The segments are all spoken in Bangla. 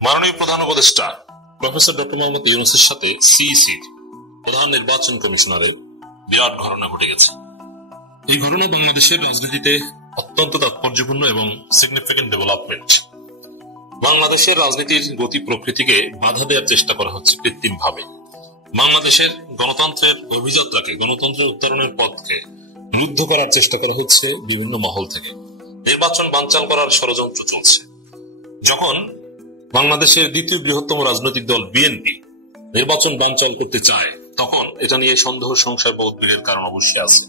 মাননীয় প্রধান উপদেষ্টা প্রফেসর ডক্টর মোহাম্মদ ইউনূসের সাথে সিইসির প্রধান নির্বাচন কমিশনারের বিরাট ঘটনা ঘটে গেছে। এই ঘটনা বাংলাদেশের রাজনীতিতে অত্যন্ত তাৎপর্যপূর্ণ এবং সিগনিফিকেন্ট ডেভেলপমেন্ট। বাংলাদেশের রাজনীতির গতি প্রকৃতিকে বাধা দেওয়ার চেষ্টা করা হচ্ছে কৃত্রিম ভাবে। বাংলাদেশের গণতন্ত্রের অভিযাত্রাকে, গণতন্ত্রের উত্তরণের পথকে রুদ্ধ করার চেষ্টা করা হচ্ছে বিভিন্ন মহল থেকে। নির্বাচন বানচাল করার ষড়যন্ত্র চলছে। যখন বাংলাদেশের দ্বিতীয় বৃহত্তম রাজনৈতিক দল বিএনপি নির্বাচন বানচাল করতে চায়, তখন এটা নিয়ে সন্দেহ, সংশয় বা উদ্বেগের কারণ অবশ্যই আছে।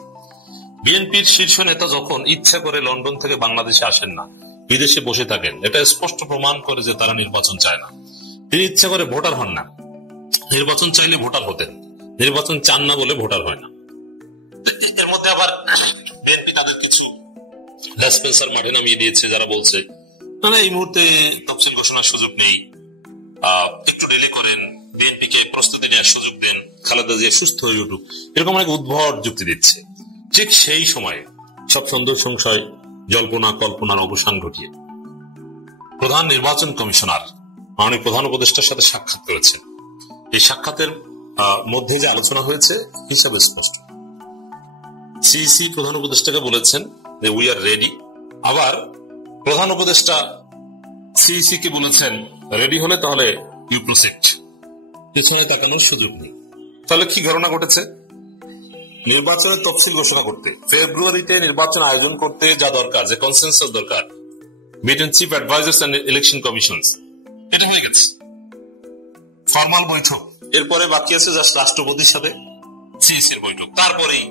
বিএনপির শীর্ষ নেতা যখন ইচ্ছা করে লন্ডন থেকে বাংলাদেশে আসেন না, বিদেশে বসে থাকেন, এটা স্পষ্ট প্রমাণ করে যে তারা নির্বাচন চায় না। তিনি ইচ্ছা করে ভোটার হন না। নির্বাচন চাইলে ভোটার হতেন, নির্বাচন চান না বলে ভোটার হয় না। এর মধ্যে আবার বিএনপি তাদের কিছু ডিসপেন্সার মাঠে নামিয়ে দিয়েছে, যারা বলছে মানে এই মুহূর্তে তফসিল ঘোষণার সুযোগ নেই, একটু ডিলে করেন, বিএনপি কে প্রস্তুতি নেওয়ার সুযোগ দেন, খালেদা জিয়া সুস্থ হয়ে উঠুক, এরকম অনেক উদ্ভট যুক্তি দিচ্ছে। ঠিক সেই সময় সব সন্দেহ, সংশয়, জল্পনা কল্পনার অবসান ঘটিয়ে প্রধান নির্বাচন কমিশনার মাননীয় প্রধান উপদেষ্টার সাথে সাক্ষাৎ করেছেন। এই সাক্ষাতের মধ্যে যে আলোচনা হয়েছে হিসাবে স্পষ্ট। সিইসি প্রধান উপদেষ্টাকে বলেছেন যে উই আর রেডি। আবার প্রধান উপদেষ্টা সিইসি কে বলেছেন রেডি হলে তাহলে ইউ প্রসিড, পেছনে তাকানোর সুযোগ নেই। তাহলে কি ঘটনা ঘটেছে? নির্বাচনের তফসিল ঘোষণা করতে, ফেব্রুয়ারিতে নির্বাচন আয়োজন করতে যা দরকার, যে কনসেনসাস দরকার between chief advisers and election commissions, এটা হয়ে গেছে। ফরমাল বৈঠক, এরপরে বাকি আছে জাস্ট রাষ্ট্রপতির সাথে সিইসির বৈঠক, তারপরেই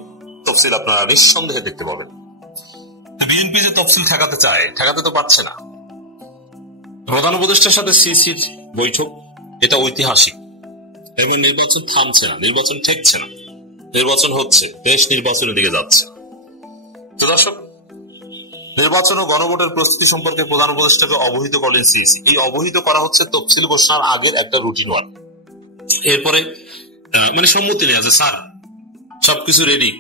তফসিল আপনারা নিঃসন্দেহে দেখতে পাবেন। বিএনপি যে তফসিল ঠেকাতে চায়, ঠেকাতে তো পারছে না। প্রধান উপদেষ্টার সাথে সিইসির বৈঠক, এটা ঐতিহাসিক। এবং নির্বাচন থামছে না, নির্বাচন ঠেকছে না, নির্বাচন হচ্ছে, দেশ নির্বাচনের দিকে যাচ্ছে। তো দর্শক, নির্বাচন ও গণভোটের প্রস্তুতি সম্পর্কে প্রধান উপদেষ্টাকে অবহিত করলেন সিইসি। এই অবহিত করা হচ্ছে তফসিল ঘোষণার আগের একটা রুটিন ওয়ার্ক। এরপরে মানে সম্মতি নেই আছে, স্যার সবকিছু রেডি,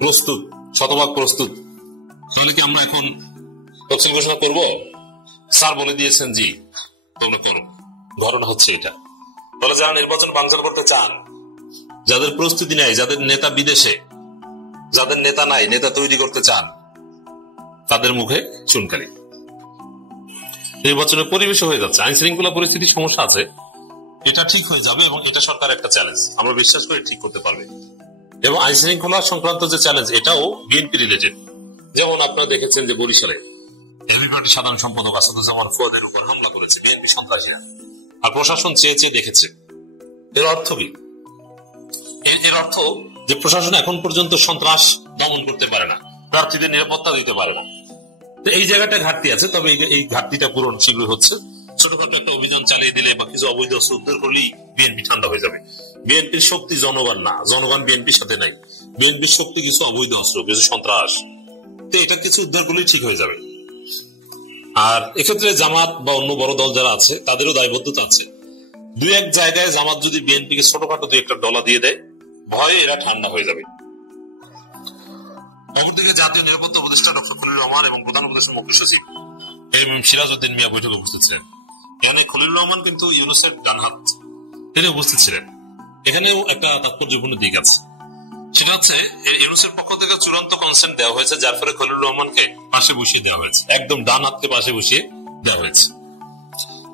প্রস্তুত, শতভাগ প্রস্তুত, তাহলে কি আমরা এখন তফসিল ঘোষণা করব? স্যার বলে দিয়েছেন জি, তোমরা করো। ঘটনা হচ্ছে এটা। বলে যারা নির্বাচন বানচাল করতে চান, যাদের প্রস্তুতি নাই, যাদের নেতা বিদেশে, যাদের নেতা নাই, নেতা তৈরি করতে চান, তাদের মুখে চুনকালি। নির্বাচনের পরিবেশ হয়ে যাচ্ছে, আইন শৃঙ্খলা পরিস্থিতির সমস্যা আছে, এটা ঠিক হয়ে যাবে এবং এটা সরকার একটা চ্যালেঞ্জ, আমরা বিশ্বাস করি ঠিক করতে পারবে। এবং আইন শৃঙ্খলা সংক্রান্ত যে চ্যালেঞ্জ, এটাও বিএনপি রিলেটেড। যেমন আপনারা দেখেছেন যে বরিশালে এবি পার্টির সাধারণ সম্পাদক আসাদুজ্জামান ফুয়াদের উপর হামলা করেছে বিএনপি সন্ত্রাসীরা, আর প্রশাসন চেয়ে চেয়ে দেখেছে। এর অর্থ কি? এর অর্থ যে প্রশাসন এখন পর্যন্ত সন্ত্রাস দমন করতে পারে না, প্রার্থীদের নিরাপত্তা দিতে পারে না। তো এই জায়গাটা ঘাটতি আছে, তবে এই ঘাটতিটা পূরণ শীঘ্রই হচ্ছে। ছোটখাটো একটা অভিযান চালিয়ে দিলে বা কিছু অবৈধ অস্ত্র উদ্ধার করলেই বিএনপি ঠান্ডা হয়ে যাবে। বিএনপির শক্তি জনগণ না, জনগণ বিএনপির সাথে নাই। বিএনপির শক্তি কিছু অবৈধ অস্ত্র, কিছু সন্ত্রাস। তো এটা কিছু উদ্ধার করলেই ঠিক হয়ে যাবে। আর এক্ষেত্রে জামাত বা অন্য বড় দল যারা আছে, তাদেরও দায়বদ্ধতা আছে। দুই এক জায়গায় জামাত যদি বিএনপিকে ছোটখাটো দুই একটা ডলা দিয়ে দেয়, ভয়ে এরা ঠান্ডা হয়ে যাবে। অপরদিকে জাতীয় নিরাপত্তা উপদেষ্টা ডক্টর খলিলুর রহমান এবং প্রধান উপদেষ্টা মুখ্য সচিব এম সিরাজউদ্দিন মিয়া বৈঠকে উপস্থিত ছিলেন। এখানে খলিলুর রহমান কিন্তু ইউনূসের ডান হাত, তিনি উপস্থিত ছিলেন। এখানেও একটা তাৎপর্যপূর্ণ দিক আছে, সেটা হচ্ছে ইউনূসের পক্ষ থেকে চূড়ান্ত কনসেন্ট দেওয়া হয়েছে, যার ফলে খলিলুর রহমানকে পাশে বসিয়ে দেওয়া হয়েছে, একদম ডান হাতকে পাশে বসিয়ে দেওয়া হয়েছে।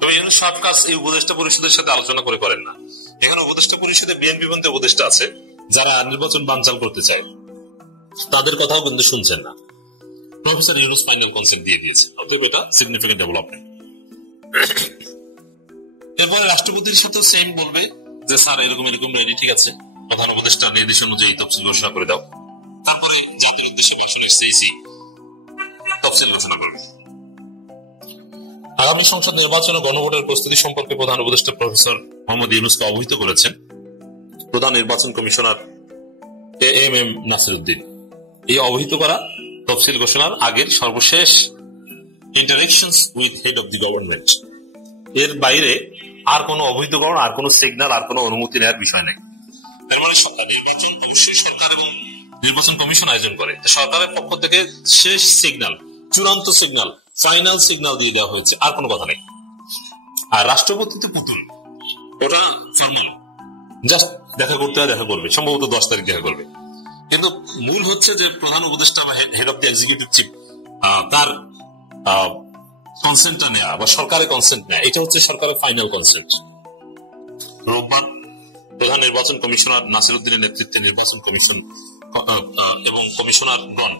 তবে ইউনূস সব কাজ এই উপদেষ্টা পরিষদের সাথে আলোচনা করে করেন না। এখানে উপদেষ্টা পরিষদে বিএনপি পন্থী উপদেষ্টা আছে, যারা নির্বাচন বানচাল করতে চায়, তাদের কথাও কিন্তু শুনছেন না। প্রফেসর ইউনূস ফাইনাল কনসেন্ট দিয়ে দিয়েছে, অতএব এটা সিগনিফিকেন্ট ডেভেলপমেন্ট। এরপরে রাষ্ট্রপতির সাথেও সেম বলবে যে স্যার এরকম এরকম রেডি, ঠিক আছে, প্রধান উপদেষ্টা নির্দেশ অনুযায়ী তফসিল ঘোষণা করে দাও। তারপরে জাতির উদ্দেশ্যে ভাষণের সিইসি তফসিল ঘোষণা করবে। আগামী সংসদ নির্বাচন ও গণভোটের প্রস্তুতি সম্পর্কে প্রধান উপদেষ্টা প্রফেসর মোহাম্মদ ইউনূসকে অবহিত করেছেন প্রধান নির্বাচন কমিশনার এএমএম নাসিরউদ্দিন। এই অবহিত করা তফসিল ঘোষণার আগের সর্বশেষ interactions with head of the government. এর বাইরে আর কোনো অবহিতকরণ, আর কোনো সিগন্যাল, আর কোনো অনুমতি নেওয়ার বিষয় নেই। তার মানে নির্বাচন অবশ্যই সরকার এবং নির্বাচন কমিশন আয়োজন করে, সরকারের পক্ষ থেকে শেষ সিগন্যাল, চূড়ান্ত সিগন্যাল, ফাইনাল সিগন্যাল দিয়ে দেওয়া হয়েছে, আর কোনো কথা নেই। আর রাষ্ট্রপতি তো পুতুল, ওটা জাস্ট দেখা করতে হয়, দেখা করবে, সম্ভবত 10 তারিখ দেখা করবে। কিন্তু মূল হচ্ছে যে প্রধান উপদেষ্টা বা head of the executive chief তার কনসেন্টটা নেওয়া বা সরকারের কনসেন্ট নেওয়া, এটা হচ্ছে সরকারের ফাইনাল কনসেন্ট। রোববার প্রধান নির্বাচন কমিশনার নাসির উদ্দিনের নেতৃত্বে নির্বাচন কমিশন এবং কমিশনারগণ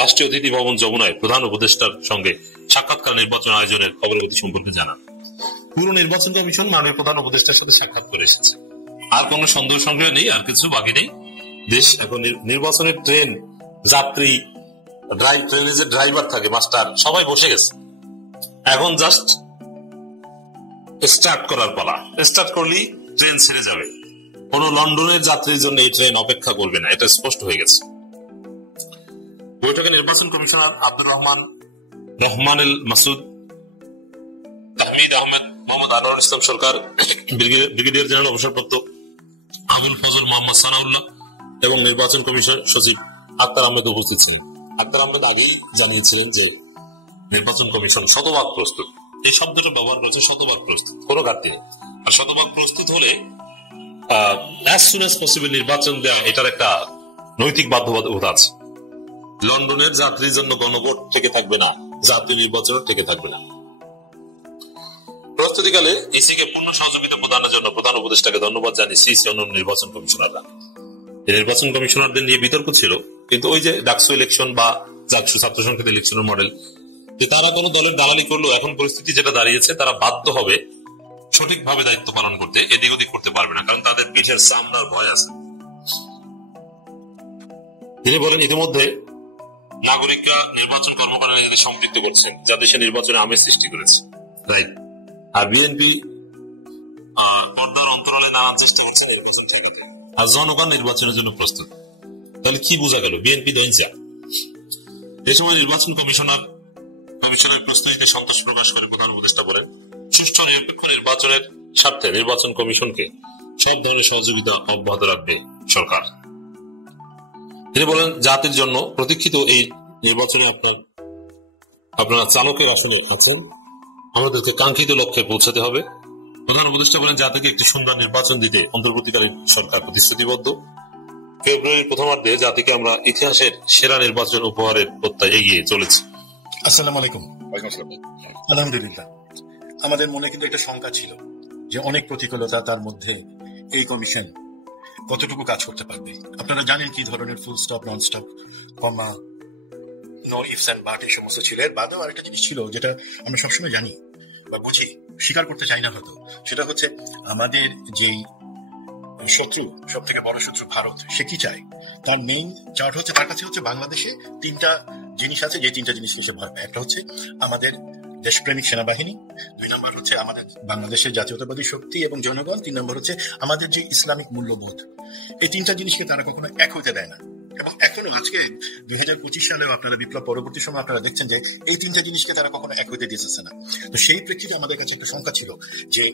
রাষ্ট্রীয় অতিথি ভবন যমুনায় প্রধান উপদেষ্টার সঙ্গে সাক্ষাৎকার নির্বাচন আয়োজনের অগ্রগতি সম্পর্কে জানান। পুরো নির্বাচন কমিশন মাননীয় প্রধান উপদেষ্টার সাথে সাক্ষাৎ করে এসেছে। আর কোন সন্দেহ সংগ্রহ নেই, আর কিছু বাকি নেই। দেশ এখন নির্বাচনের ট্রেন, যাত্রী, ট্রেনে যে ড্রাইভার থাকে, মাস্টার, সবাই বসে গেছে। এখন জাস্ট স্টার্ট করার পালা। স্টার্ট করলেই ট্রেন ছেড়ে যাবে। কোন লন্ডনের যাত্রীর জন্য এই ট্রেন অপেক্ষা করবে না, এটা স্পষ্ট হয়ে গেছে। বৈঠকে নির্বাচন কমিশনার আব্দুর রহমানুল মাসুদ, তাহমিদ আহমেদ, মোহাম্মদ আনোয়ার ইসলাম সরকার, ব্রিগেডিয়ার জেনারেল অবসরপ্রাপ্ত আবুল ফজল মোহাম্মদ সানাউল্লাহ এবং নির্বাচন কমিশন সচিব আক্তার আহমেদ উপস্থিত ছিলেন। আক্তার আহমেদ আগেই জানিয়েছিলেন যে নির্বাচন কমিশন শতভাগ প্রস্তুত। এই শব্দটা ব্যবহার করেছে, শতভাগ প্রস্তুত, কোনো ঘাটতি নেই। আর শতভাগ প্রস্তুত হলে as soon as possible নির্বাচন দেওয়া, এটার একটা নৈতিক বাধ্যবাধকতা আছে। লন্ডনের যাত্রীর জন্য গণভোট থেকে থাকবে না, জাতীয় নির্বাচন থেকে থাকবে না। প্রস্তুতিকালে ইসিকে পূর্ণ সহযোগিতা প্রদানের জন্য প্রধান উপদেষ্টাকে ধন্যবাদ জানিয়ে সিইসি অন্যান্য নির্বাচন কমিশনাররা। নির্বাচন কমিশনারদের নিয়ে বিতর্ক ছিল, কিন্তু ওই যে ডাকসু ইলেকশন বা জাকসু ছাত্র সংসদ ইলেকশনের মডেল, যে তারা কোনো দলের দালালি করলো, এখন পরিস্থিতি যেটা দাঁড়িয়েছে, তারা বাধ্য হবে সঠিকভাবে দায়িত্ব পালন করতে, এদিক ওদিক করতে পারবে না, কারণ তাদের পিঠের সামনার ভয় আছে। তিনি বলেন, ইতিমধ্যে নাগরিকরা নির্বাচন কর্মকাণ্ডে নিজেদের সম্পৃক্ত করছেন, যা দেশে নির্বাচনে আমেজ সৃষ্টি করেছে। রাইট। আর বিএনপি পর্দার অন্তরালে নানান চেষ্টা করছে নির্বাচন ঠেকাতে, আর জনগণ নির্বাচনের জন্য প্রস্তুত। তাহলে কি বোঝা গেল? বিএনপি দইনজা। এ সময় নির্বাচন কমিশনের প্রস্তুতিতে সন্তোষ প্রকাশ করে প্রধান উপদেষ্টা বলেন, সুষ্ঠু নিরপেক্ষ নির্বাচনের স্বার্থে নির্বাচন কমিশনকে সব ধরনের সহযোগিতা অব্যাহত রাখবে সরকার। তিনি বলেন, জাতির জন্য প্রতীক্ষিত এই নির্বাচনে আপনারা চালকের আসনে আছেন, আমাদেরকে কাঙ্ক্ষিত লক্ষ্যে পৌঁছাতে হবে। প্রধান উপদেষ্টা বলেন, জাতিকে একটি সুন্দর নির্বাচন দিতে অন্তর্বর্তীকালীন সরকার প্রতিশ্রুতিবদ্ধ। ফেব্রুয়ারির প্রথমার্ধে জাতিকে আমরা ইতিহাসের সেরা নির্বাচন উপহারের প্রত্যয় এগিয়ে চলেছি। আসসালামু আলাইকুম। আলহামদুলিল্লাহ। আমাদের মনে কিন্তু একটা শঙ্কা ছিল যে অনেক প্রতিকূলতা, তার মধ্যে এই কমিশন কতটুকু কাজ করতে পারবে। আপনারা জানেন কি ধরনের full stop, non stop, comma, no ifs and but এই সমস্ত ছিল। এর বাদেও আরেকটা জিনিস ছিল যেটা আমরা সবসময় জানি বা বুঝি, স্বীকার করতে চাই না হয়তো, সেটা হচ্ছে আমাদের যেই শত্রু, সব থেকে বড় শত্রু ভারত, সে কি চায়, তার মেইন চার্ট হচ্ছে, তার কাছে হচ্ছে বাংলাদেশে তিনটা জিনিস আছে, যে তিনটা জিনিস সে ভয় পায়। একটা হচ্ছে আমাদের দেশপ্রেমিক সেনাবাহিনী, 2 নম্বর হচ্ছে আমাদের বাংলাদেশের জাতীয়তাবাদী শক্তি এবং জনগণ, 3 নম্বর হচ্ছে আমাদের যে ইসলামিক মূল্যবোধ। এই তিনটা জিনিসকে তারা কখনো এক হইতে দেয় না। এবং এখনো আজকে 2025 সালেও আপনারা বিপ্লব পরবর্তী সময় আপনারা দেখছেন যে এই তিনটা জিনিসকে তারা কখনো এক হইতে দিতেছে না। তো সেই প্রেক্ষিতে আমাদের কাছে একটা শঙ্কা ছিল যে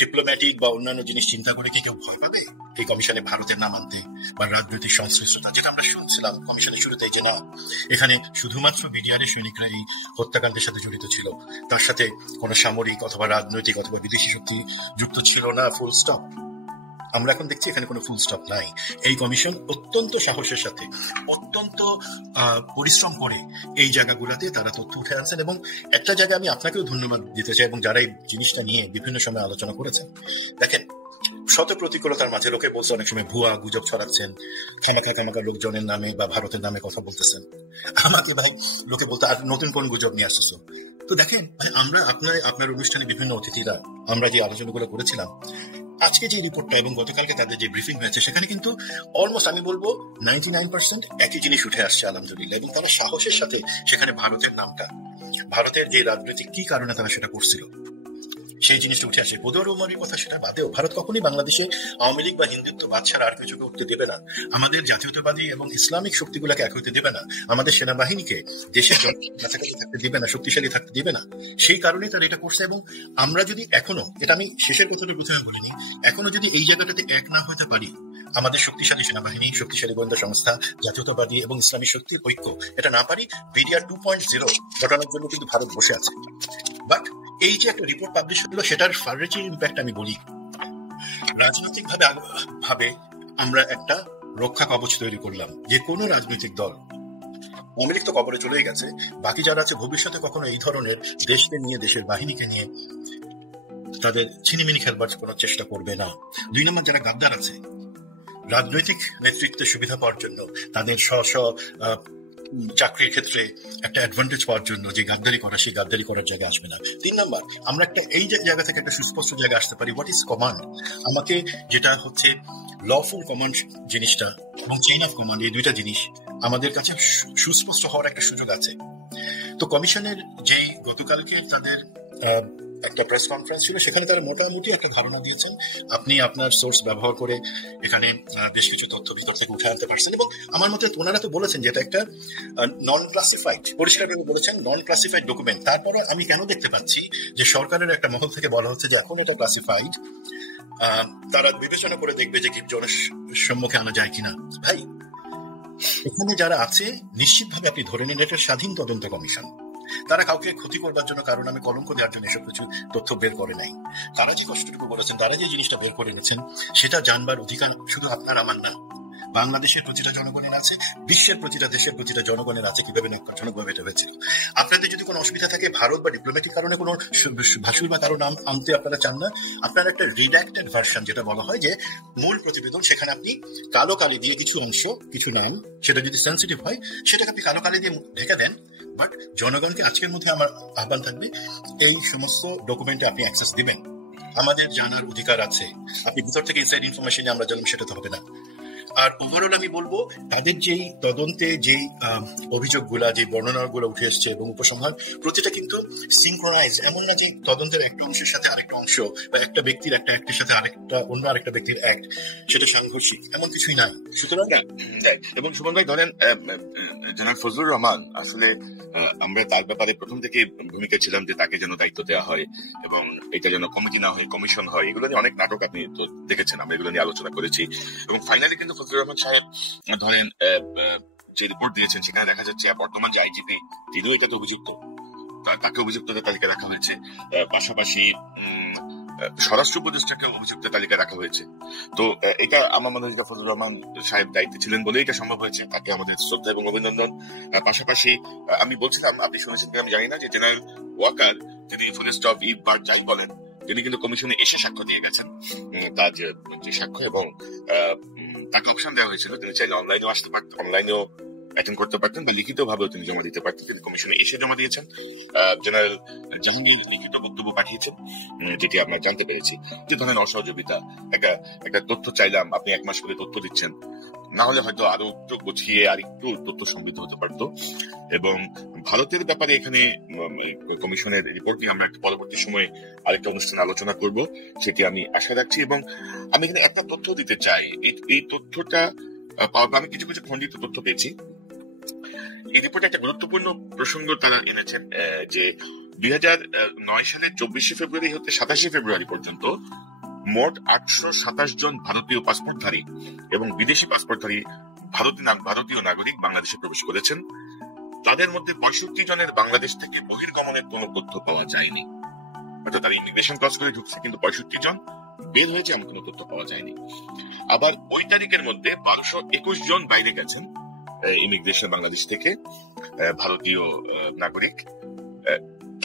ডিপ্লোম্যাটিক বা অন্যান্য জিনিস চিন্তা করে কি কেউ ভয় পাবে এই কমিশনে ভারতের নাম আনতে, বা রাজনৈতিক সংশ্লিষ্টতা, যেটা আমরা শুনছিলাম কমিশনের শুরুতেই যে না, এখানে শুধুমাত্র বিডিআরের সৈনিকরা এই হত্যাকাণ্ডের সাথে জড়িত ছিল, তার সাথে কোনো সামরিক অথবা রাজনৈতিক অথবা বিদেশি শক্তি যুক্ত ছিল না, ফুল স্টপ। আমরা এখন দেখছি এখানে কোনো ফুল স্টপ নাই। এই কমিশন অত্যন্ত সাহসের সাথে, অত্যন্ত পরিশ্রম করে এই জায়গাগুলোতে তারা তথ্য উঠে আনছেন। এবং একটা জায়গায় আমি আপনাকেও ধন্যবাদ দিতে চাই, এবং যারা এই জিনিসটা নিয়ে বিভিন্ন সময় আলোচনা করেছেন। দেখেন, শত প্রতিকূলতার মাঝে লোকে বলছে, অনেক সময় ভুয়া গুজব ছড়াচ্ছেন, খামাখা লোকজনের নামে বা ভারতের নামে কথা বলতেছেন। আমাকে ভাই লোকে বলতে, আর নতুন কোন গুজব নিয়ে আসছো? তো দেখেন, আমরা আপনার অনুষ্ঠানে বিভিন্ন অতিথিরা আমরা যে আলোচনাগুলো করেছিলাম, আজকে যে রিপোর্টটা এবং গতকালকে তাদের যে ব্রিফিং হয়েছে, সেখানে কিন্তু অলমোস্ট আমি বলবো 99% একই জিনিস উঠে আসছে আলহামদুলিল্লাহ। এবং তারা সাহসের সাথে সেখানে ভারতের নামটা, ভারতের যে রাজনৈতিক কি কারণে তারা সেটা করছিল, সেই জিনিসটা উঠে আসে। বদর উমরের কথা সেটা বাদেও ভারত কখনোই বাংলাদেশে আওয়ামী লীগ বা হিন্দুত্ববাদ ছাড়া আর কিছুকে উঠতে দেবে না, আমাদের জাতীয়তাবাদী এবং ইসলামিক শক্তিগুলোকে এক হইতে দেবে না, আমাদের সেনাবাহিনীকে দেশের কাছাকাছি থাকতে দিবে না, শক্তিশালী থাকতে দিবে না। সেই কারণেই তারা এটা করছে। এবং আমরা যদি এখনো, এটা আমি শেষের কথাটা প্রথমে বলিনি, এখনো যদি এই জায়গাটাতে এক না হতে পারি, আমাদের শক্তিশালী সেনাবাহিনী, শক্তিশালী গোয়েন্দা সংস্থা, জাতীয়তাবাদী এবং ইসলামী শক্তির ঐক্য, এটা না পারি, বিডিআর 2.0 ঘটানোর জন্য কিন্তু ভারত বসে আছে। বাট এই যে একটা রিপোর্ট পাবলিশ হলো, সেটার ফার রিচিং ইম্প্যাক্ট আমি বলি, রাজনৈতিক ভাবে আমরা একটা রক্ষা কবচ তৈরি করলাম। যে কোনো রাজনৈতিক দল, আওয়ামী লীগ তো কবরে চলেই গেছে, বাকি যারা আছে ভবিষ্যতে কখনো এই ধরনের দেশকে নিয়ে, দেশের বাহিনীকে নিয়ে তাদের ছিনিমিনি খেলবার কোনো চেষ্টা করবে না। 2 নম্বর, যারা গাদ্দার আছে, রাজনৈতিক নেতৃত্বের সুবিধা পাওয়ার জন্য, তাদের চাকরির ক্ষেত্রে একটা অ্যাডভান্টেজ পাওয়ার জন্য যে গাদ্দারি করা, সেই গাদ্দারি করার জায়গায় আসবে না। 3 নম্বর, আমরা একটা এই জায়গা থেকে একটা সুস্পষ্ট জায়গায় আসতে পারি, হোয়াট ইজ কমান্ড। আমাকে যেটা হচ্ছে লফুল কমান্ড জিনিসটা এবং চেইন অফ কমান্ড, এই দুইটা জিনিস আমাদের কাছে সুস্পষ্ট হওয়ার একটা সুযোগ আছে। তো কমিশনের যেই গতকালকে তাদের একটা প্রেস কনফারেন্স ছিল, সেখানে তারা মোটামুটি একটা ধারণা দিয়েছেন। আপনি আপনার সোর্স ব্যবহার করে এখানে বেশ কিছু তথ্য ভিতর থেকে উঠে আনতে পারছেন, এবং আমার মতে ওনারা তো বলেছেন যে এটা একটা নন ক্লাসিফাইড, পরিষ্কারভাবে বলেছেন নন ক্লাসিফাইড ডকুমেন্ট। তারপরে আমি কেন দেখতে পাচ্ছি যে সরকারের একটা মহল থেকে বলা হচ্ছে যে এখন এটা ক্লাসিফাইড, তারা বিবেচনা করে দেখবে যে কি জনের সম্মুখে আনা যায় কিনা। ভাই, এখানে যারা আছে নিশ্চিতভাবে আপনি ধরে নিন এটা স্বাধীন তদন্ত কমিশন। তারা কাউকে ক্ষতি করবার জন্য, কারণ আমি কলঙ্ক দেওয়ার জন্য এসব কিছু তথ্য বের করে নাই। তারা যে কষ্টটুকু বলেছেন, তারা যে জিনিসটা বের করে এনেছেন, সেটা জানবার অধিকার শুধু আপনার আমার না, বাংলাদেশের প্রতিটা জনগণের আছে, বিশ্বের প্রতিটা দেশের প্রতিটা জনগণের আছে। কিভাবে ন্যাক্কারজনকভাবে এটা হয়েছিল। আপনাদের যদি কোনো অসুবিধা থাকে, ভারত বা ডিপ্লোম্যাটিক কারণে কোনো ভাষুর বা কারো নাম আনতে আপনারা চান না, আপনার একটা রিডাক্টেড ভার্সন, যেটা বলা হয় যে মূল প্রতিবেদন, সেখানে আপনি কালো কালি দিয়ে কিছু অংশ, কিছু নাম, সেটা যদি সেন্সিটিভ হয় সেটাকে আপনি কালো কালি দিয়ে ঢেকে দেন। বাট জনগণকে আজকের মধ্যে আমার আহ্বান থাকবে, এই সমস্ত ডকুমেন্টে আপনি অ্যাক্সেস দিবেন। আমাদের জানার অধিকার আছে। আপনি ভিতর থেকে ইনসাইড ইনফরমেশন আমরা জানলাম, সেটা তো হবে না। আর ওভারঅল আমি বলবো, তাদের যেই তদন্তে যেই অভিযোগগুলা, যে বর্ণনাগুলো উঠে এসছে এবং উপসংহার, প্রতিটা কিন্তু সিনক্রোনাইজ। এমন না যে তদন্তের একটা অংশের সাথে আরেকটা অংশ, বা একটা ব্যক্তির একটা অ্যাক্টের সাথে অন্য আরেকটা ব্যক্তির অ্যাক্ট সেটা সাংঘর্ষিক, এমন কিছুই নাই। সুতরাং এবং সুমন ভাই ধরেন, জনাব ফজলুর রহমান, আসলে আমরা তার ব্যাপারে প্রথম থেকে ভূমিকা ছিলাম যে তাকে যেন দায়িত্ব দেওয়া হয় এবং এটা যেন কমিটি না হয়, কমিশন হয়। এগুলো নিয়ে অনেক নাটক আপনি তো দেখেছেন, আমরা এগুলো নিয়ে আলোচনা করেছি। এবং ফাইনালি কিন্তু ফজলুর রহমান সাহেব ধরেন যে রিপোর্ট দিয়েছেন, সেখানে দেখা যাচ্ছে বর্তমান যে আইজিপি, তিনিও এটাতে অভিযুক্ত, তাকে অভিযুক্তদের তালিকায় রাখা হয়েছে। পাশাপাশি স্বরাষ্ট্র উপদেষ্টাকে অভিযুক্তের তালিকায় রাখা হয়েছে। তো এটা আমার মনে হয় ফজলুর রহমান সাহেব দায়িত্বে ছিলেন বলেই এটা সম্ভব হয়েছে। তাকে আমাদের শ্রদ্ধা এবং অভিনন্দন। পাশাপাশি আমি বলছিলাম, আপনি শুনেছেন কিনা আমি জানি না, যে জেনারেল ওয়াকার, যিনি ফুলেস্ট অফ ইভ বার যাই বলেন, তিনি কিন্তু কমিশনে এসে সাক্ষ্য দিয়ে গেছেন। তার যে সাক্ষ্য, এবং তাকে অপশন দেওয়া হয়েছিল, তিনি চাইলে অনলাইনেও আসতে পারতেন, অনলাইনেও অ্যাটেন্ড করতে পারতেন, বা লিখিত ভাবেও তিনি জমা দিতে পারতেন। তিনি কমিশনে এসে জমা দিয়েছেন। জেনারেল জাহাঙ্গীর লিখিত বক্তব্য পাঠিয়েছেন, যেটি আমরা জানতে পেরেছি যে ধরেন অসহযোগিতা, একটা তথ্য চাইলাম, আপনি 1 মাস করে তথ্য দিচ্ছেন, না হলে হয়তো আরো একটু গুছিয়ে আর একটু তথ্য সমৃদ্ধ হতে পারতো। এবং ভারতের ব্যাপারে এখানে কমিশনের রিপোর্ট নিয়ে আমরা একটা পরবর্তী সময়ে আরেকটা অনুষ্ঠানে আলোচনা করব, সেটি আমি আশা রাখছি। এবং আমি এখানে একটা তথ্য দিতে চাই, এই তথ্যটা আমি কিছু কিছু খণ্ডিত তথ্য পেয়েছি। এই রিপোর্টে একটা গুরুত্বপূর্ণ প্রসঙ্গ তারা এনেছেন, যে 2009 সালের 24 ফেব্রুয়ারি হতে 27 ফেব্রুয়ারি পর্যন্ত মোট 827 জন ভারতীয় পাসপোর্টধারী এবং বিদেশি পাসপোর্টধারী ভারতীয় নাগরিক বাংলাদেশে প্রবেশ করেছেন। তাদের মধ্যে 65 জনের বাংলাদেশ থেকে বহির্গমনের কোনো তথ্য পাওয়া যায়নি। অর্থাৎ তারা ইমিগ্রেশন ক্রস করে ঢুকছে, কিন্তু 65 জন বের হয়েছে এমন কোনো তথ্য পাওয়া যায়নি। আবার ওই তারিখের মধ্যে 1221 জন বাইরে গেছেন ইমিগ্রেশন বাংলাদেশ থেকে, ভারতীয় নাগরিক।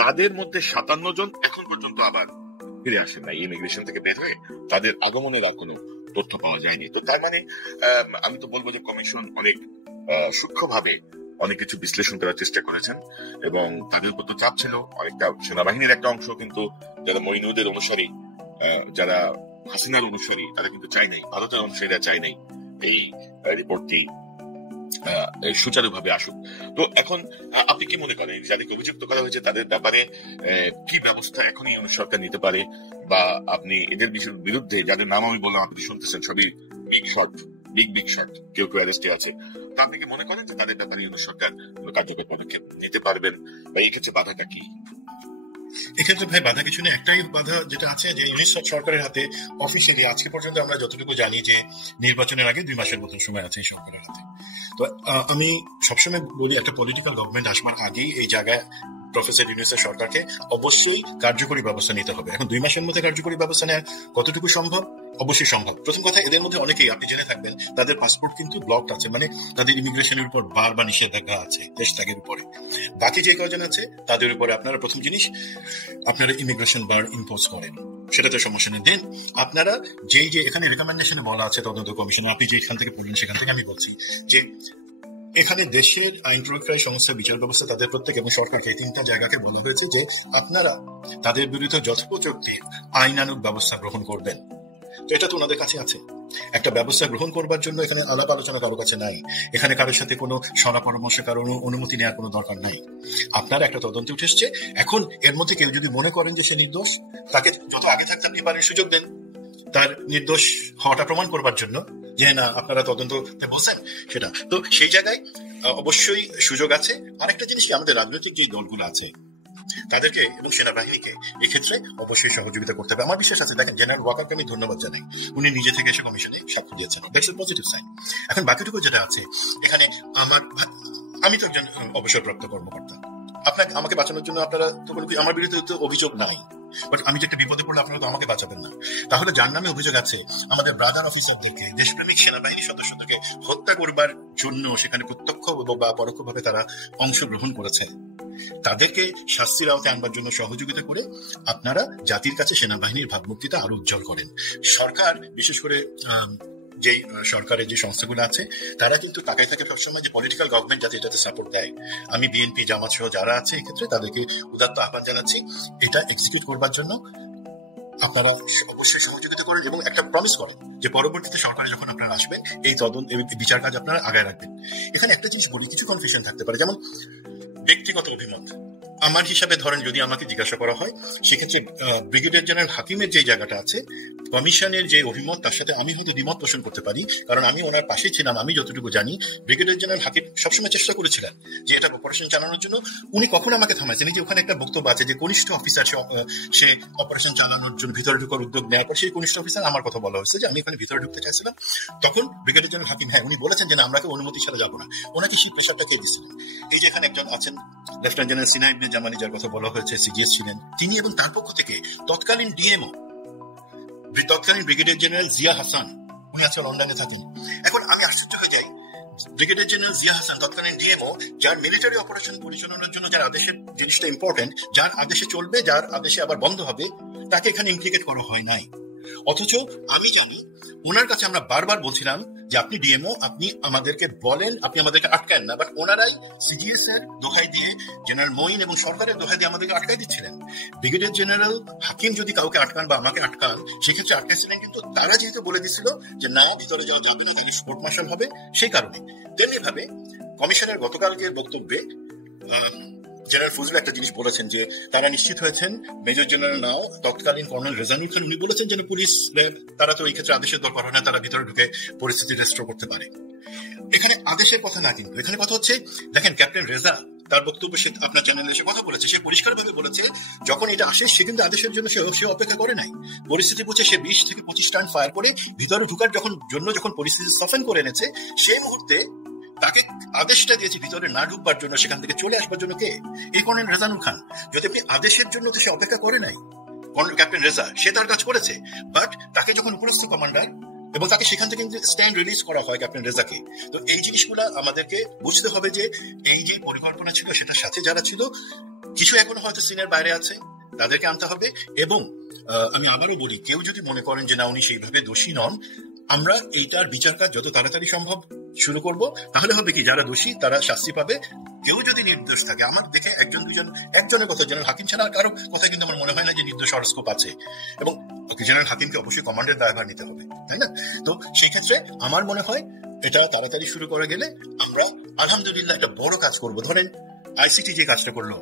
তাদের মধ্যে 57 জন এখন পর্যন্ত আবার ফিরে আসেন না ইমিগ্রেশন থেকে বের হয়ে, তাদের আগমনের আর কোনো তথ্য পাওয়া যায়নি। তো তার মানে আমি তো বলবো যে কমিশন অনেক সূক্ষ্মভাবে অনেক কিছু বিশ্লেষণ করার চেষ্টা করেছেন, এবং তাদের উপর তো চাপ ছিল অনেকটা। সেনাবাহিনীর একটা অংশ কিন্তু যারা মঈনুদ্দিনের অনুসারী, যারা হাসিনার অনুসারী, তারা কিন্তু চাই নাই, ভারতের অনুসারীরা চাই নাই এই রিপোর্টটি সুচারুভাবে আসুক। তো এখন আপনি কি মনে করেন, যাদেরকে অভিযুক্ত করা হয়েছে তাদের ব্যাপারে কি ব্যবস্থা এখনই সরকার নিতে পারে, বা আপনি এদের বিরুদ্ধে যাদের নাম আমি বললাম, আপনি শুনতেছেন সবই বিগ শট, কেউ অ্যারেস্টে আছে, তো আপনি কি মনে করেন যে তাদের ব্যাপারে সরকার কার্যকর পদক্ষেপ নিতে পারবেন, বা এই ক্ষেত্রে বাধাটা কি? এক্ষেত্রে ভাই বাধা কিছু নেই। একটাই বাধা যেটা আছে, যে ইউনিট সরকারের হাতে অফিসিয়ালি আজকে পর্যন্ত আমরা যতটুকু জানি যে নির্বাচনের আগে 2 মাসের মতন সময় আছে এই সরকারের হাতে। তো আমি সবসময় বলি, একটা পলিটিক্যাল গভর্নমেন্ট আসবার আগেই এই জায়গায় প্রফেসর ইউনূসের সরকারকে অবশ্যই কার্যকরী ব্যবস্থা নিতে হবে। এখন 2 মাসের মধ্যে কার্যকরী ব্যবস্থা নেওয়া কতটুকু সম্ভব? অবশ্যই সম্ভব। প্রথম কথা, এদের মধ্যে অনেকেই আপনি জেনে থাকবেন তাদের পাসপোর্ট কিন্তু ব্লকড আছে, মানে তাদের ইমিগ্রেশনের উপর বার বা নিষেধাজ্ঞা আছে দেশ ত্যাগের উপরে। বাকি যে কজন আছে তাদের উপরে আপনারা প্রথম জিনিস আপনারা ইমিগ্রেশন বার ইম্পোজ করেন, সেটাতে সমস্যা নেই। দেন আপনারা যেই যে এখানে রেকমেন্ডেশনে বলা আছে তদন্ত কমিশনে, আপনি যেখান থেকে পড়লেন সেখান থেকে আমি বলছি যে এখানে দেশের আইন প্রয়োগকারী সংস্থা, বিচার ব্যবস্থা, তাদের প্রত্যেক এবং সরকারকে এই 3টা জায়গাকে বলা হয়েছে যে আপনারা তাদের বিরুদ্ধে যথোপযুক্ত আইনানুগ ব্যবস্থা গ্রহণ করবেন। তো এটা তো ওনাদের কাছে আছে। একটা ব্যবস্থা গ্রহণ করবার জন্য এখানে আলাপ আলোচনা কারো কাছে নাই, এখানে কারোর সাথে কোনো সলা পরামর্শ, কারোর অনুমতি নেওয়ার কোনো দরকার নাই। আপনারা একটা তদন্তে উঠে এসছে, এখন এর মধ্যে কেউ যদি মনে করেন যে সে নির্দোষ, তাকে যত আগে থাকতে আপনি পারেন সুযোগ দেন তার নির্দোষ হওয়াটা প্রমাণ করবার জন্য, যে না আপনারা তদন্ততে বলছেন সেটা। তো সেই জায়গায় অবশ্যই সুযোগ আছে। আরেকটা জিনিস কি, আমাদের রাজনৈতিক যে দলগুলো আছে তাদেরকে এবং সেনাবাহিনীকে এক্ষেত্রে অবশ্যই সহযোগিতা করতে হবে। আমার বিশ্বাস আছে, দেখেন জেনারেল ওয়াকারকে আমি ধন্যবাদ জানাই, উনি নিজে থেকে এসে কমিশনে সাক্ষ্য দিয়েছেন, দ্যাটস এ পজিটিভ সাইন। এখন বাকিটুকু যেটা আছে এখানে, আমি তো একজন অবসরপ্রাপ্ত কর্মকর্তা, আমাকে বাঁচানোর জন্য আপনারা তো কোনো, আমার বিরুদ্ধে তো অভিযোগ নাই, বাট আমি যে একটা বিপদে পড়লে আপনারা তো আমাকে বাঁচাবেন না। তাহলে যার নামে অভিযোগ আছে আমাদের ব্রাদার অফিসারদেরকে, দেশপ্রেমিক সেনাবাহিনী সদস্যদেরকে হত্যা করবার জন্য সেখানে প্রত্যক্ষ বা পরোক্ষভাবে তারা অংশগ্রহণ করেছে, তাদেরকে শাস্তির আওতায় আনবার জন্য সহযোগিতা করে আপনারা জাতির কাছে সেনাবাহিনীর ভাবমূর্তিটা আরো উজ্জ্বল করেন। সরকার, বিশেষ করে যে সরকারের যে সংস্থাগুলো আছে তারা কিন্তু তাকায় থাকে সবসময় যে পলিটিক্যাল গভর্নমেন্ট যাতে এটাতে সাপোর্ট দেয়। আমি বিএনপি, জামাত সহ যারা আছে এক্ষেত্রে তাদেরকে উদাত্ত আহ্বান জানাচ্ছি এটা এক্সিকিউট করবার জন্য আপনারা অবশ্যই সহযোগিতা করেন এবং একটা প্রমিস করেন যে পরবর্তীতে সরকারে যখন আপনারা আসবেন এই তদন্ত বিচার কাজ আপনারা আগায় রাখবেন। এখানে একটা জিনিস বলি, কিছু কনফিউশন থাকতে পারে, যেমন ব্যক্তিগত অভিমত। আমার হিসাবে ধরেন যদি আমাকে জিজ্ঞাসা করা হয় সেক্ষেত্রে ব্রিগেডিয়ার জেনারেল হাকিমের যে জায়গাটা আছে, কমিশনের যে অভিমত তার সাথে আমি হয়তো দ্বিমত পোষণ করতে পারি, কারণ আমি ওনার পাশেই ছিলাম। আমি যতটুকু জানি ব্রিগেডিয়ার জেনারেল হাকিম সবসময় চেষ্টা করেছিলেন যে এটা অপারেশন চালানোর জন্য। উনি কখনো আমাকে থামাইছেন, যে ওখানে একটা বক্তব্য আছে যে কনিষ্ঠ অফিসার সে অপারেশন চালানোর জন্য ভিতরে ঢুকার উদ্যোগ নেওয়ার পর সেই কনিষ্ঠ অফিসার আমার কথা বলা হয়েছে যে আমি এখানে ভিতরে ঢুকতে চাইছিলাম, তখন ব্রিগেডিয়ার জেনারেল হাকিম উনি বলেছেন যে না, আমরাকে অনুমতি ছাড়া যাবো না। ওনাকে সেই প্রেশারটা কে দিচ্ছিলেন? এই যে এখানে একজন আছেন লেফটেন্যান্ট জেনারেল সিনা ইবনে জামানি, যার কথা বলা হয়েছে সিজিএস ছিলেন তিনি, এবং তার পক্ষ থেকে তৎকালীন ডিএমও তৎকালীন ব্রিগেডিয়ার জেনারেল জিয়া হাসান, উনি আছেন লন্ডনে থাকেন। এখন আমি আশ্চর্য হয়ে যাই, ব্রিগেডিয়ার জেনারেল জিয়া হাসান তৎকালীন ডিএমও, যার মিলিটারি অপারেশন পরিচালনার জন্য যার আদেশের জিনিসটা ইম্পর্টেন্ট, যার আদেশে চলবে, যার আদেশে আবার বন্ধ হবে, তাকে এখানে ইমপ্লিকেট করা হয় নাই। অথচ আমি জানি ওনার কাছে আমরা বারবার বলছিলাম যে আপনি ডিএমও, আপনি আমাদেরকে বলেন, আপনি আমাদেরকে আটকান না, বাট ওনারাই সিজিএস এর দোহাই দিয়ে, জেনারেল মঈন এবং সরকারের দোহাই দিয়ে আমাদেরকে আটকাই দিচ্ছিলেন। ব্রিগেডিয়ার জেনারেল হাকিম যদি কাউকে আটকান বা আমাকে আটকান, সেক্ষেত্রে আটকাইছিলেন, কিন্তু তারা যেহেতু বলে দিচ্ছিল যে না ভিতরে যাওয়া যাবে না, তাহলে কোর্ট মার্শাল হবে, সেই কারণে। তেমনি ভাবে কমিশনের গতকালকের বক্তব্যে জেনারেল ফজলু একটা জিনিস বলেছেন যে তারা নিশ্চিত হয়েছেন মেজর জেনারেল নাও তৎকালীন কর্নেল রেজানুল খান, উনি বলেছেন যে পুলিশ তারা তো এই ক্ষেত্রে আদেশের দরকার হয় না, তারা ভিতরে ঢুকে পরিস্থিতি রেস্টোর করতে পারে। এখানে আদেশের কথা না, কিন্তু এখানে কথা হচ্ছে, দেখেন ক্যাপ্টেন রেজা তার বক্তব্য সে আপনার চ্যানেলে এসে কথা বলেছে, সে পরিষ্কারভাবে বলেছে যখন এটা আসে সে কিন্তু আদেশের জন্য সে অপেক্ষা করে নাই। পরিস্থিতি বুঝে সে 20 থেকে 25 রাউন্ড ফায়ার করে ভিতরে ঢুকার যখন পরিস্থিতি সফেন করে এনেছে, সেই মুহূর্তে তাকে আদেশটা দিয়েছে ভিতরে না ঢুকবার জন্য, সেখান থেকে চলে আসবার জন্য কে? এই কর্নেল রেজানুল খান। যদি আপনি আদেশের জন্য তো সে অপেক্ষা করে নাই, কর্নেল ক্যাপ্টেন রেজা সে তার কাজ করেছে, বাট তাকে যখন উপরস্থ কমান্ডার এবং তাকে সেখান থেকে কিন্তু স্ট্যান্ড রিলিজ করা হয় ক্যাপ্টেন রেজাকে। তো এই জিনিসগুলা আমাদেরকে বুঝতে হবে যে এই যে পরিকল্পনা ছিল সেটার সাথে যারা ছিল, কিছু এখনো হয়তো সিনের বাইরে আছে, তাদেরকে আনতে হবে। এবং আমি আবারও বলি, কেউ যদি মনে করেন যে না উনি সেইভাবে দোষী নন, আমরা এইটার বিচার কাজ যত তাড়াতাড়ি সম্ভব শুরু করব, তাহলে হবে কি যারা দোষী তারা শাস্তি পাবে। কেউ যদি নির্দোষ থাকে, আমার দেখে একজনের কথা জেনারেল হাকিম ছাড়া কারো কথা কিন্তু আমার মনে হয় না যে নির্দোষ হরস্কোপ আছে, এবং জেনারেল হাকিমকে অবশ্যই কমান্ডের দায়ভার নিতে হবে, তাই না? তো সেই ক্ষেত্রে আমার মনে হয় এটা তাড়াতাড়ি শুরু করে গেলে আমরা আলহামদুলিল্লাহ একটা বড় কাজ করব। ধরেন আইসিটি যে কাজটা করলো,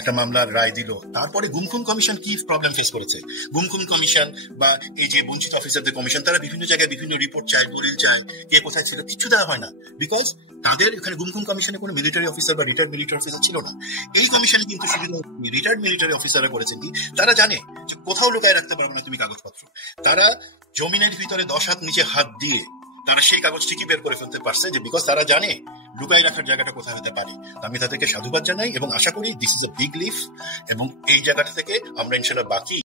একটা মামলার রায় দিল, তারপরে গুমখুম কমিশন কি প্রবলেম ফেস করেছে। গুমখুম কমিশন বা এই যে বঞ্চিত অফিসারদের কমিশন, তারা বিভিন্ন জায়গায় বিভিন্ন রিপোর্ট চায়, দলিল চায়, কে কোথায় ছিল, কিছু দেওয়া হয় না, বিকজ তাদের এখানে গুমখুম কমিশনে কোনো মিলিটারি অফিসার বা রিটায়ার্ড মিলিটারি অফিসার ছিল না। এই কমিশনে কিন্তু শুধু রিটায়ার্ড মিলিটারি অফিসাররা করেছেন কি, তারা জানে যে কোথাও লুকায় রাখতে পারবে না তুমি কাগজপত্র। তারা জমিনের ভিতরে 10 হাত নিচে হাত দিয়ে তারা সেই কাগজ ঠিকই বের করে ফেলতে পারছে, যে বিকজ তারা জানে লুকাই রাখার জায়গাটা কোথায় হতে পারে। আমি তাদেরকে সাধুবাদ জানাই এবং আশা করি this is a big leaf, এবং এই জায়গাটা থেকে আমরা ইনশাল্লাহ বাকি